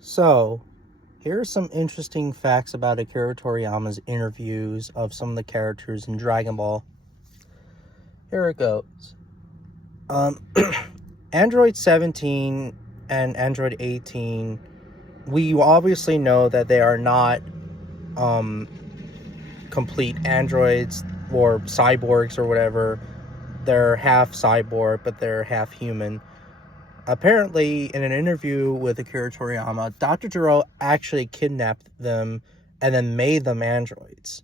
So, here are some interesting facts about Akira Toriyama's interviews of some of the characters in Dragon Ball. Here it goes. Um, Android 17 and Android 18, we obviously know that they are not complete androids or cyborgs or whatever. They're half cyborg, but they're half human. Apparently, in an interview with Akira Toriyama, Dr. Gero actually kidnapped them and then made them androids.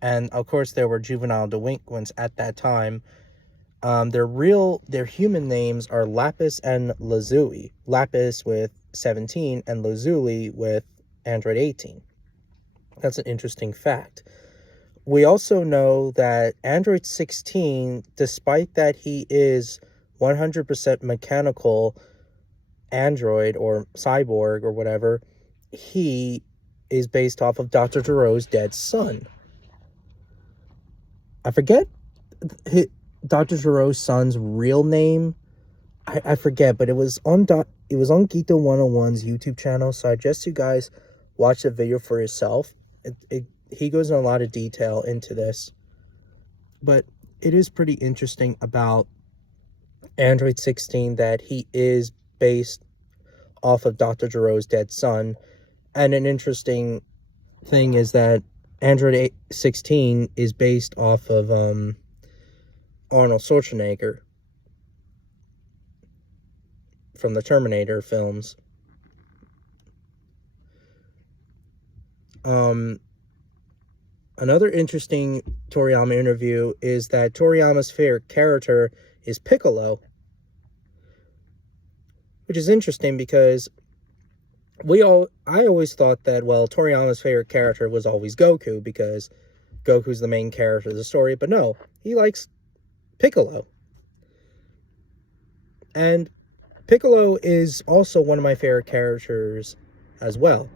And of course, there were juvenile delinquents at that time. Their human names are Lapis and Lazuli. Lapis with 17 and Lazuli with Android 18. That's an interesting fact. We also know that Android 16, despite that he is 100% mechanical android or cyborg or whatever, he is based off of Dr. Gero's dead son. I forget Dr. Gero's son's real name. I forget, but it was on Gita 101's YouTube channel, so I suggest you guys watch the video for yourself. He goes in a lot of detail into this, but it is pretty interesting about Android 16 that he is based off of Dr. Gero's dead son. And an interesting thing is that Android 16 is based off of Arnold Schwarzenegger from the Terminator films. Another interesting Toriyama interview is that Toriyama's favorite character is Piccolo, which is interesting because I always thought that, well, Toriyama's favorite character was always Goku because Goku's the main character of the story, but no, he likes Piccolo. And Piccolo is also one of my favorite characters as well.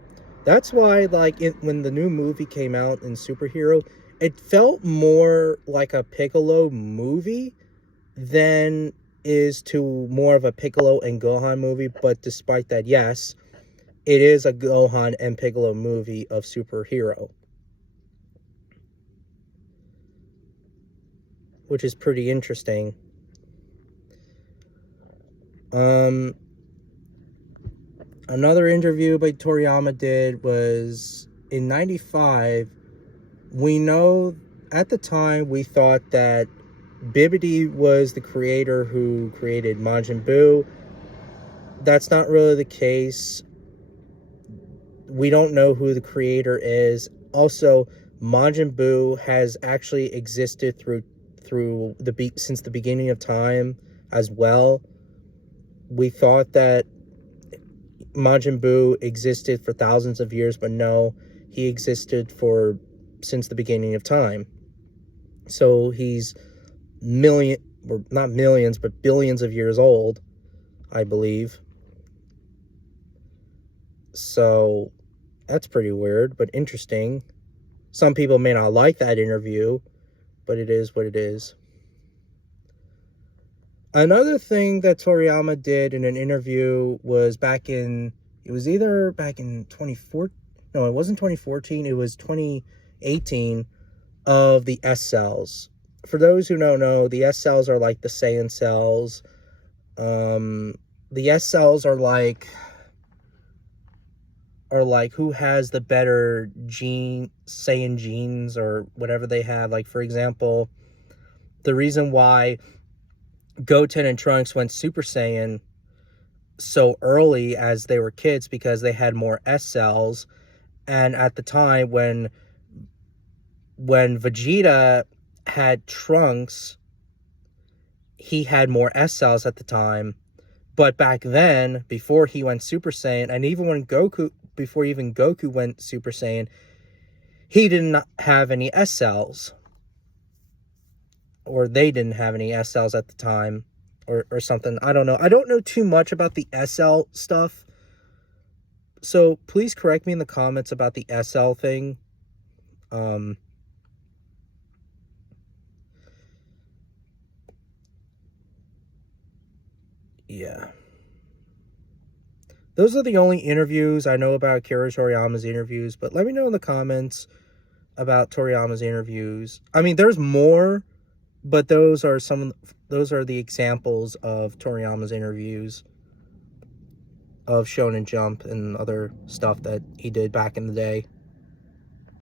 That's why, when the new movie came out in Superhero, it felt more like a Piccolo movie than is to more of a Piccolo and Gohan movie. But despite that, yes, it is a Gohan and Piccolo movie of Superhero, which is pretty interesting. Another interview by Toriyama did was in 95. We know at the time we thought that Bibbidi was the creator who created Majin Buu. That's not really the case. We don't know who the creator is. Also, Majin Buu has actually existed since the beginning of time as well. We thought that Majin Buu existed for thousands of years, but no, he existed since the beginning of time. So he's not millions, but billions of years old, I believe. So that's pretty weird, but interesting. Some people may not like that interview, but it is what it is. Another thing that Toriyama did in an interview was it was either back in 2014, no, it wasn't 2014, it was 2018, of the S cells. For those who don't know, the S cells are like the Saiyan cells. The S cells are like who has the better Saiyan genes or whatever they have. Like, for example, the reason why Goten and Trunks went Super Saiyan so early as they were kids because they had more S cells. And at the time when Vegeta had Trunks, he had more S cells at the time. But back then, before he went Super Saiyan, and even before even Goku went Super Saiyan, he did not have any S cells. Or they didn't have any S cells at the time. Or something. I don't know. I don't know too much about the SL stuff. So please correct me in the comments about the SL thing. Yeah. Those are the only interviews I know about Akira Toriyama's interviews, but let me know in the comments about Toriyama's interviews. I mean, there's more, but those are the examples of Toriyama's interviews of Shonen Jump and other stuff that he did back in the day.